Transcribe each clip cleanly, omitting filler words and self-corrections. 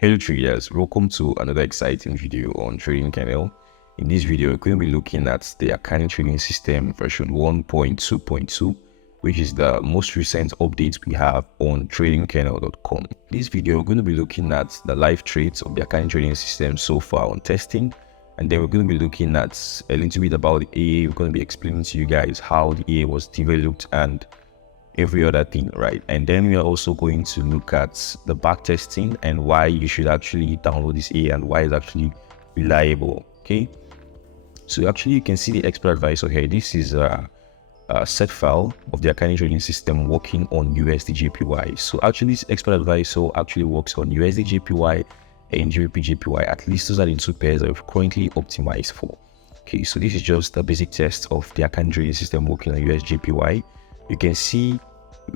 Hello traders, welcome to another exciting video on Trading Channel. In this video, we're going to be looking at the Akani Trading System version 1.2.2, which is the most recent update we have on tradingkernel.com. In this video, we're going to be looking at the live trades of the Akani Trading System so far on testing, and then we're going to be looking at a little bit about the AA. We're going to be explaining to you guys how the AA was developed and every other thing, right? And then we are also going to look at the backtesting and why you should actually download this A and why it's actually reliable. Okay, so actually you can see the expert advisor here. This is a set file of the Akani Trading System working on USD/JPY. So actually this expert advisor actually works on USD/JPY and GBP/JPY. At least those are the two pairs that we've currently optimized for. Okay, so this is just the basic test of the Akani Trading System working on USD/JPY. You can see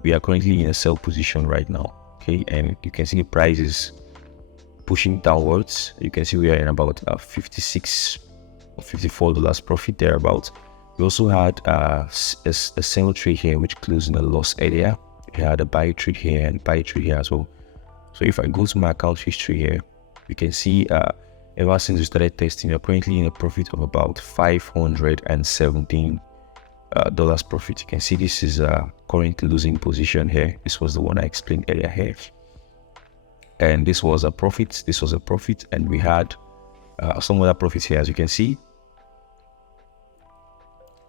we are currently in a sell position right now. Okay, and you can see the price is pushing downwards. You can see we are in about $56 or $54 profit thereabouts. We also had a sell trade here which closed in a loss area. We had a buy trade here and buy trade here as well. So if I go to my account history here, you can see ever since we started testing, we're currently in a profit of about $517 profit. You can see this is a current losing position here. This was the one I explained earlier here, and this was a profit. This was a profit, and we had some other profits here. As you can see,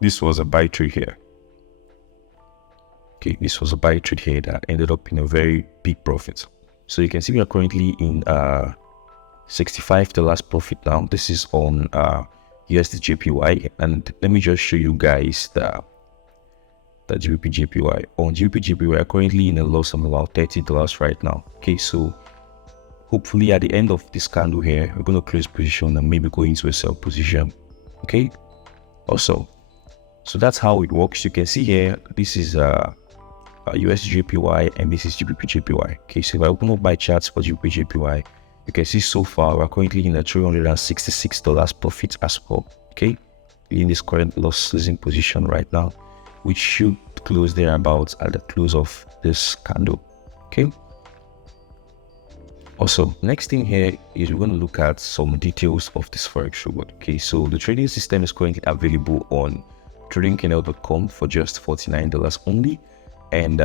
this was a buy trade here. Okay, this was a buy trade here that ended up in a very big profit. So you can see we are currently in $65 profit now. This is on USD/JPY, and let me just show you guys the GBP/JPY. On GBP/JPY, we are currently in a loss of about $30 right now. Okay, so hopefully at the end of this candle here, we're going to close position and maybe go into a sell position. Okay, also, so that's how it works. You can see here, this is USD/JPY and this is GBP/JPY. Okay, so if I open up my charts for GBP/JPY, you can see so far we're currently in a $366 profit as well. Okay, in this current loss losing position right now, which should close thereabouts at the close of this candle. Okay, also next thing here is we're going to look at some details of this forex robot. Okay, so the trading system is currently available on tradingkernel.com for just $49 only, and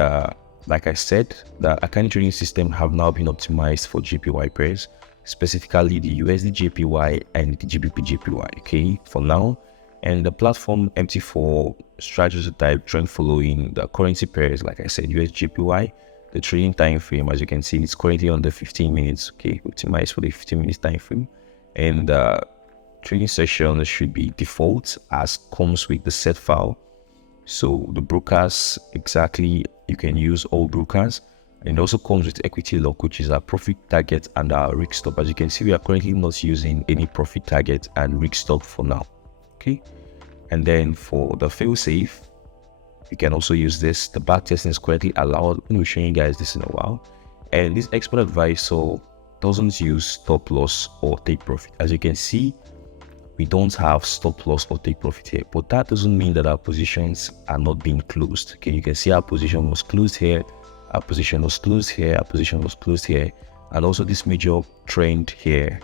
like I said, the Akani Trading System have now been optimized for JPY pairs, specifically the USD/JPY and the GBP/JPY. Okay, for now, and the platform empty for strategy type trend following the currency pairs. Like I said, USD/JPY, the trading time frame, as you can see, it's currently on the 15 minutes. Okay, optimized for the 15 minutes time frame, and the trading session should be default as comes with the set file. So the brokers, exactly, you can use all brokers, and it also comes with equity lock, which is our profit target and our risk stop. As you can see, we are currently not using any profit target and risk stop for now. Okay, and then for the fail safe, you can also use this. The backtesting is currently allowed. We'll be showing you guys this in a while. And this expert advisor doesn't use stop loss or take profit. As you can see, we don't have stop loss or take profit here, but that doesn't mean that our positions are not being closed. Okay, you can see our position was closed here, our position was closed here, our position was closed here, and also this major trend here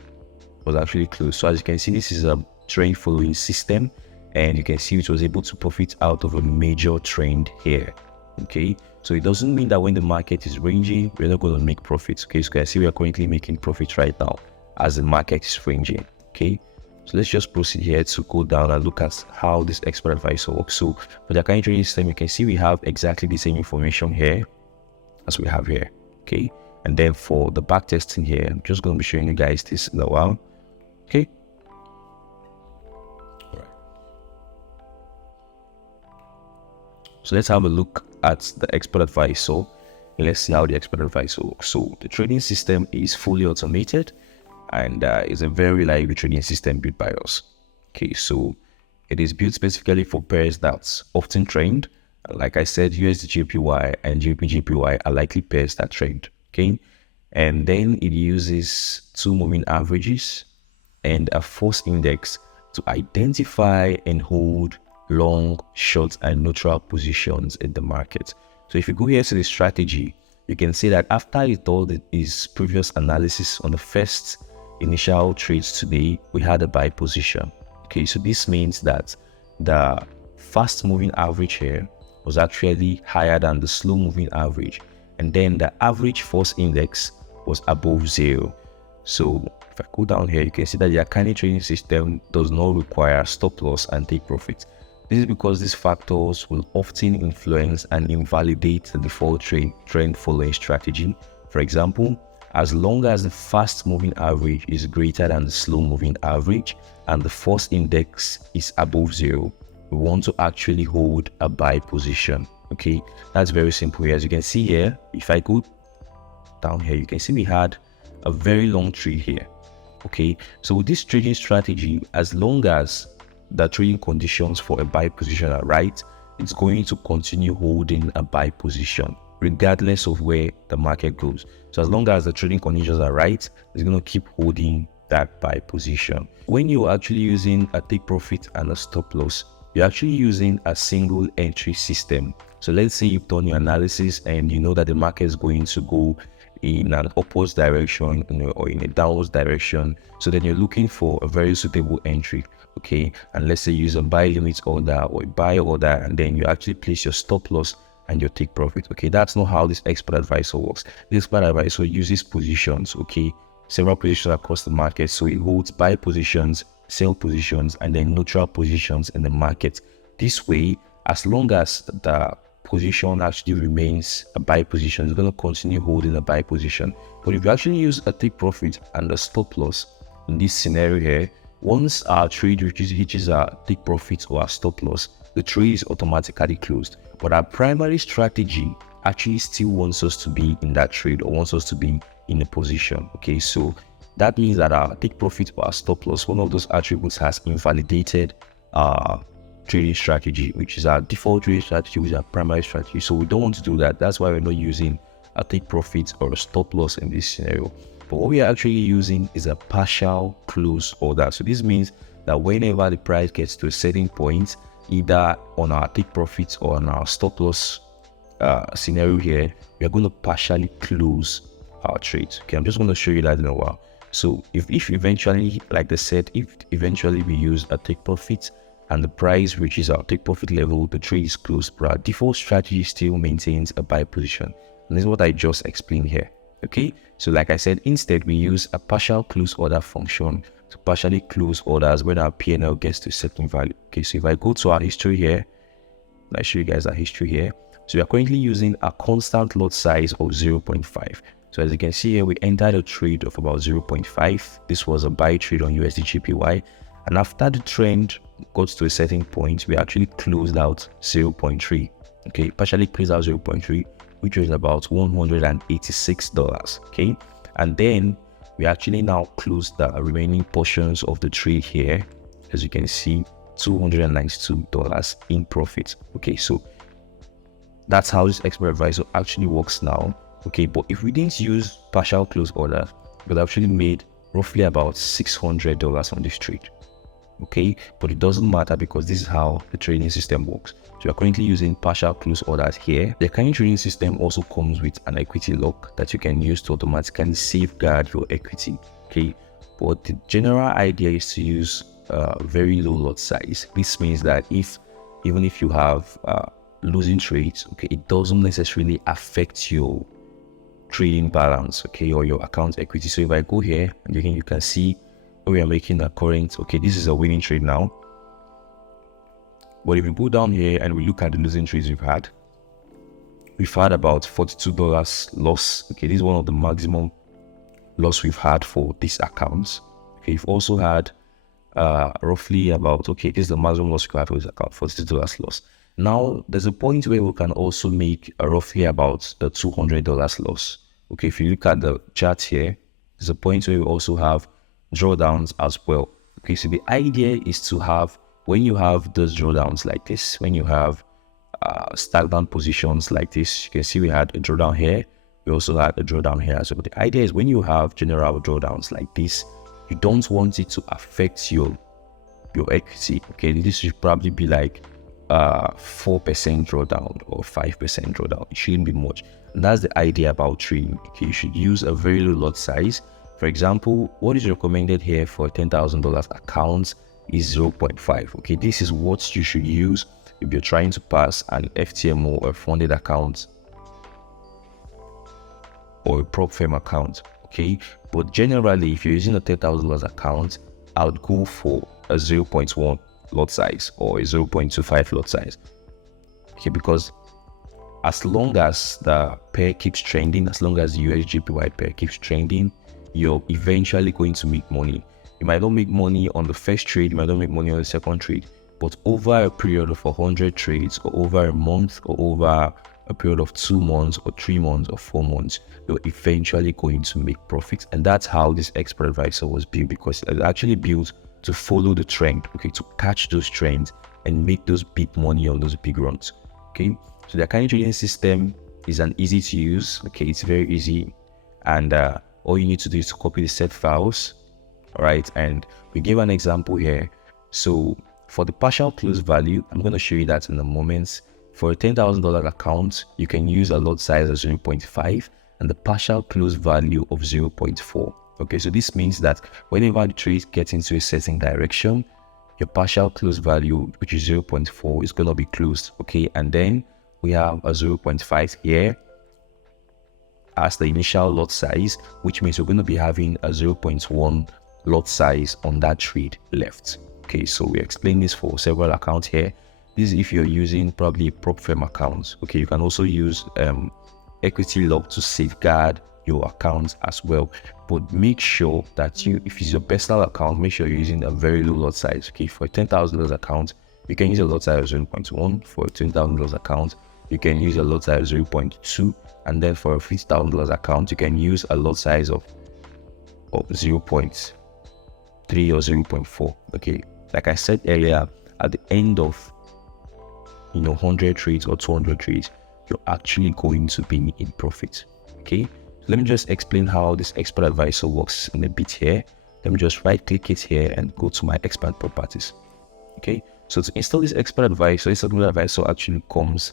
was actually closed. So as you can see, this is a trend following system, and you can see it was able to profit out of a major trend here. Okay, so it doesn't mean that when the market is ranging, we're not going to make profits. Okay, so you can see we are currently making profits right now as the market is ranging. Okay, so let's just proceed here to go down and look at how this expert advisor works. So for the Akani Trading System, you can see we have exactly the same information here as we have here. Okay, and then for the backtesting here, I'm just going to be showing you guys this in a while. Okay, all right. So let's have a look at the expert advisor. Let's see how the expert advisor works. So the trading system is fully automated, and is a very reliable trading system built by us. Okay, so it is built specifically for pairs that's often trend. Like I said, USD/JPY and GBP/JPY are likely pairs that trend. Okay, and then it uses 2 moving averages and a force index to identify and hold long, short, and neutral positions in the market. So if you go here to the strategy, you can see that after it all his previous analysis on the first initial trades today, we had a buy position. Okay, so this means that the fast moving average here was actually higher than the slow moving average, and then the average force index was above 0. So if I go down here, you can see that the Akani trading system does not require stop loss and take profit. This is because these factors will often influence and invalidate the default trend following strategy. For example, as long as the fast moving average is greater than the slow moving average and the force index is above 0, we want to actually hold a buy position. Okay, that's very simple here. As you can see here, if I go down here, you can see we had a very long trade here. Okay, so with this trading strategy, as long as the trading conditions for a buy position are right, it's going to continue holding a buy position regardless of where the market goes. So as long as the trading conditions are right, it's going to keep holding that buy position. When you're actually using a take profit and a stop loss, you're actually using a single entry system. So let's say you've done your analysis and you know that the market is going to go in an upwards direction, or in a downwards direction. So then you're looking for a very suitable entry. Okay, and let's say you use a buy limit order or a buy order, and then you actually place your stop loss and your take profit. Okay, that's not how this expert advisor works. This expert advisor uses positions, okay, several positions across the market. So it holds buy positions, sell positions, and then neutral positions in the market. This way, as long as the position actually remains a buy position, it's going to continue holding a buy position. But if you actually use a take profit and a stop loss in this scenario here, once our trade reaches our take profit or our stop loss, the trade is automatically closed. But our primary strategy actually still wants us to be in that trade or wants us to be in a position. Okay, so that means that our take profit or our stop loss, one of those attributes has invalidated our trading strategy, which is our default trading strategy, which is our primary strategy. So we don't want to do that. That's why we're not using a take profit or a stop loss in this scenario. But what we are actually using is a partial close order. So this means that whenever the price gets to a certain point, either on our take profit or on our stop loss scenario here, we are going to partially close our trades. Okay, I'm just going to show you that in a while. So if eventually, like I said, if eventually we use a take profit and the price reaches our take profit level, the trade is closed, but our default strategy still maintains a buy position. And this is what I just explained here. Okay, so like I said, instead we use a partial close order function to partially close orders when our P&L gets to a certain value. Okay, so if I go to our history here, I show you guys our history here. So we are currently using a constant lot size of 0.5. So as you can see here, we entered a trade of about 0.5. This was a buy trade on USD/JPY. And after the trend got to a certain point, we actually closed out 0.3. Okay, partially closed out 0.3, which was about $186. Okay, and then we actually now closed the remaining portions of the trade here. As you can see, $292 in profit. Okay, so that's how this expert advisor actually works now. Okay, but if we didn't use partial close order, we would actually made roughly about $600 on this trade. Okay, but it doesn't matter because this is how the trading system works. So we are currently using partial close orders here. The Akani trading system also comes with an equity lock that you can use to automatically safeguard your equity. Okay, but the general idea is to use very low lot size. This means that even if you have losing trades, okay, it doesn't necessarily affect your trading balance, okay, or your account equity. So if I go here and again, you can see we are making a current, okay, this is a winning trade now. But if we go down here and we look at the losing trades we've had about $42 loss. Okay, this is one of the maximum loss we've had for these accounts. Okay, we've also had roughly about, okay, this is the maximum loss we have for this account, $42 loss. Now there's a point where we can also make roughly about the $200 loss. Okay, if you look at the chart here, there's a point where we also have drawdowns as well. Okay, so the idea is to have, when you have those drawdowns like this, when you have stagnant positions like this, you can see we had a drawdown here, we also had a drawdown here as well. The idea is when you have general drawdowns like this, you don't want it to affect your equity. Okay, this should probably be like 4% drawdown or 5% drawdown. It shouldn't be much. that's the idea about trading. Okay, you should use a very low lot size. For example, what is recommended here for a $10,000 account is 0.5. Okay, this is what you should use if you're trying to pass an FTMO or funded account or a prop firm account. Okay, but generally, if you're using a $10,000 account, I would go for a 0.1 lot size or a 0.25 lot size. Okay, because as long as the pair keeps trending, as long as the USJPY pair keeps trending, you're eventually going to make money. You might not make money on the first trade, you might not make money on the second trade, but over a period of 100 trades, or over a month, or over a period of 2 months, or 3 months, or 4 months, you're eventually going to make profits. And that's how this expert advisor was built, because it's actually built to follow the trend, okay, to catch those trends and make those big money on those big runs. Okay, so the Akani Trading System is an easy to use. Okay, it's very easy, and all you need to do is to copy the set files. All right, and we give an example here. So for the partial close value, I'm going to show you that in a moment. For a $10,000 account, you can use a lot size of 0.5 and the partial close value of 0.4. Okay, so this means that whenever the trade gets into a certain direction, your partial close value, which is 0.4, is going to be closed. Okay, and then we have a 0.5 here as the initial lot size, which means we're going to be having a 0.1 lot size on that trade left. Okay, so we explain this for several accounts here. This is if you're using probably a prop firm account. Okay, you can also use equity lock to safeguard your account as well, but make sure that if it's your personal account, make sure you're using a very low lot size. Okay, for a $10,000 account, you can use a lot size of 0.1. For a $20,000 account, you can use a lot size of 0.2, and then for a $50,000 account, you can use a lot size of 0.3 or 0.4. Okay, like I said earlier, at the end of 100 trades or 200 trades, you're actually going to be in profit. Okay, let me just explain how this expert advisor works in a bit here. Let me just right click it here and go to my expert properties. Okay, so to install this expert advisor, actually comes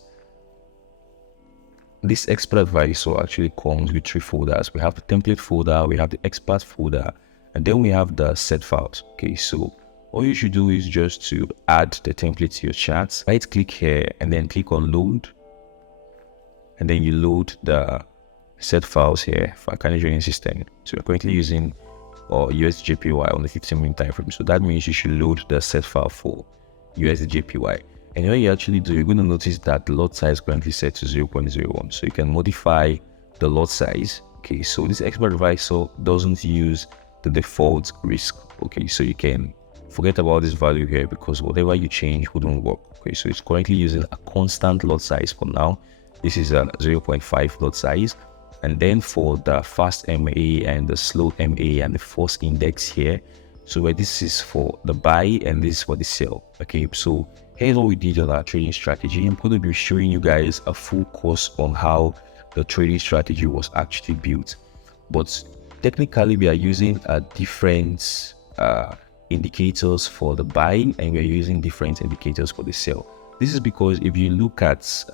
with 3 folders. We have the template folder, we have the expert folder, and then we have the set files. Okay, so all you should do is just to add the template to your charts. Right click here and then click on load, and then you load the set files here for Akani Trading System. So we're currently using USDJPY on the 15-minute time frame. So that means you should load the set file for USDJPY. And what you actually do, you're going to notice that the lot size is currently set to 0.01. So you can modify the lot size. Okay, so this expert advisor doesn't use the default risk. Okay, so you can forget about this value here, because whatever you change wouldn't work. Okay, so it's currently using a constant lot size for now. This is a 0.5 lot size. And then for the fast MA and the slow MA and the force index here, so where this is for the buy and this is for the sell. Okay, so here's what we did on our trading strategy. I'm going to be showing you guys a full course on how the trading strategy was actually built, but technically we are using different indicators for the buy, and we're using different indicators for the sell. This is because if you look at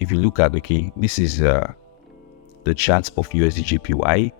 okay, this is the chart of USDJPY.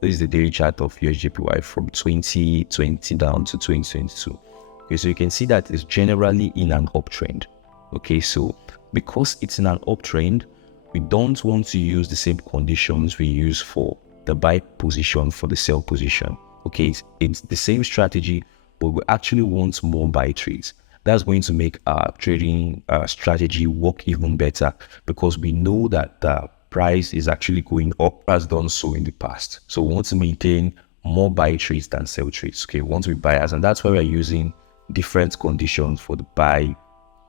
This is the daily chart of USDJPY from 2020 down to 2022. Okay, so you can see that it's generally in an uptrend. Okay, so because it's in an uptrend, we don't want to use the same conditions we use for the buy position for the sell position. Okay, it's the same strategy, but we actually want more buy trades. That's going to make our trading strategy work even better, because we know that the price is actually going up, has done so in the past. So we want to maintain more buy trades than sell trades. Okay, we want to be buyers, and that's why we're using different conditions for the buy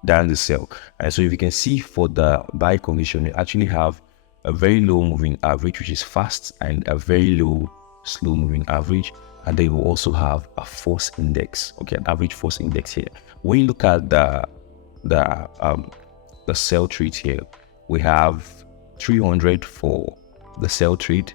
than the sell. And so if you can see, for the buy condition, we actually have a very low moving average, which is fast, and a very low slow moving average, and then we also have a force index. Okay, an average force index here. When you look at the sell trade here, we have 300 for the sell trade,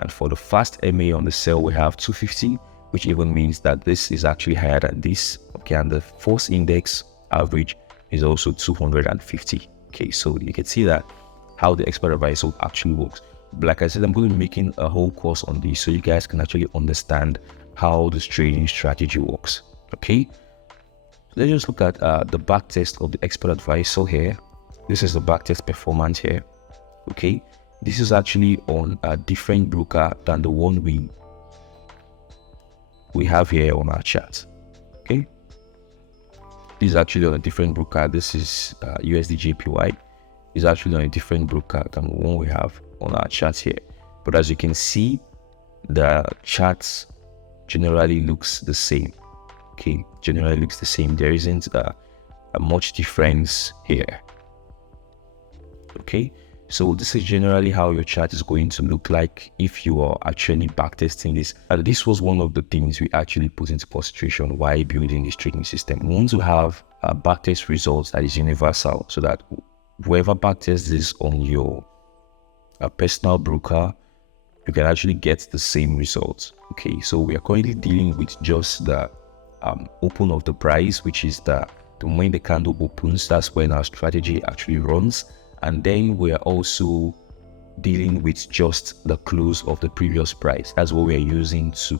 and for the fast MA on the sell we have 250, which even means that this is actually higher than this. Okay, and the force index average is also 250. Okay, so you can see that how the expert advisor actually works. But like I said, I'm going to be making a whole course on this so you guys can actually understand how this trading strategy works. Okay, let's just look at the backtest of the expert advisor here. This is the backtest performance here. Okay, this is actually on a different broker than the one we have here on our chart. Okay, this is actually on a different broker. This is USD is actually on a different broker than the one we have on our chart here. But as you can see, the charts generally looks the same. Okay, generally looks the same. There isn't a much difference here. Okay, so this is generally how your chart is going to look like if you are actually backtesting this. And this was one of the things we actually put into consideration while building this trading system. We want to have a backtest results that is universal, so that whoever backtests this on your personal broker, you can actually get the same results. Okay, so we are currently dealing with just the open of the price, which is the when the candle opens, that's when our strategy actually runs. And then we are also dealing with just the close of the previous price. That's what we are using to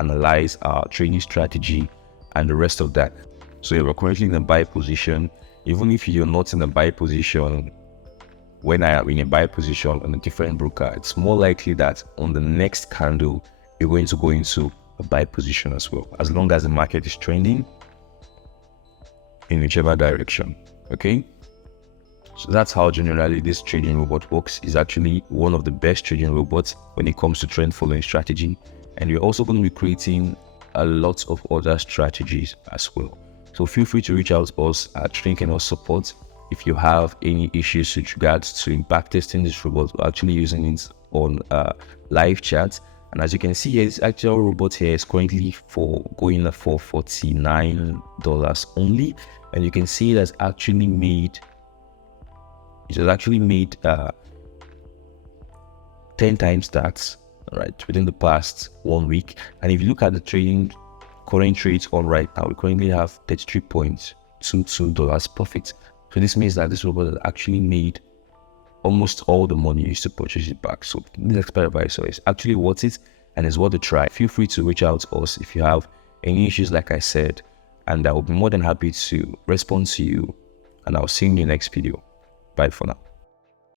analyze our trading strategy and the rest of that. So if we're currently in a buy position, even if you're not in a buy position, when I am in a buy position on a different broker, it's more likely that on the next candle, you're going to go into a buy position as well, as long as the market is trending in whichever direction. Okay, so that's how generally this trading robot works. Is actually one of the best trading robots when it comes to trend following strategy. And we're also going to be creating a lot of other strategies as well. So feel free to reach out to us at Trading Kennel Support if you have any issues with regards to backtesting this robot. We're actually using it on live chat. And as you can see here, this actual robot here is currently going for $49 only. And you can see it has actually made 10 times that, right, within the past 1 week. And if you look at the current trades on right now, we currently have $33.22 profit. So this means that this robot has actually made almost all the money you used to purchase it back. So this expert advisor is actually worth it and is worth a try. Feel free to reach out to us if you have any issues, like I said, and I will be more than happy to respond to you. And I'll see you in the next video. Bye for now.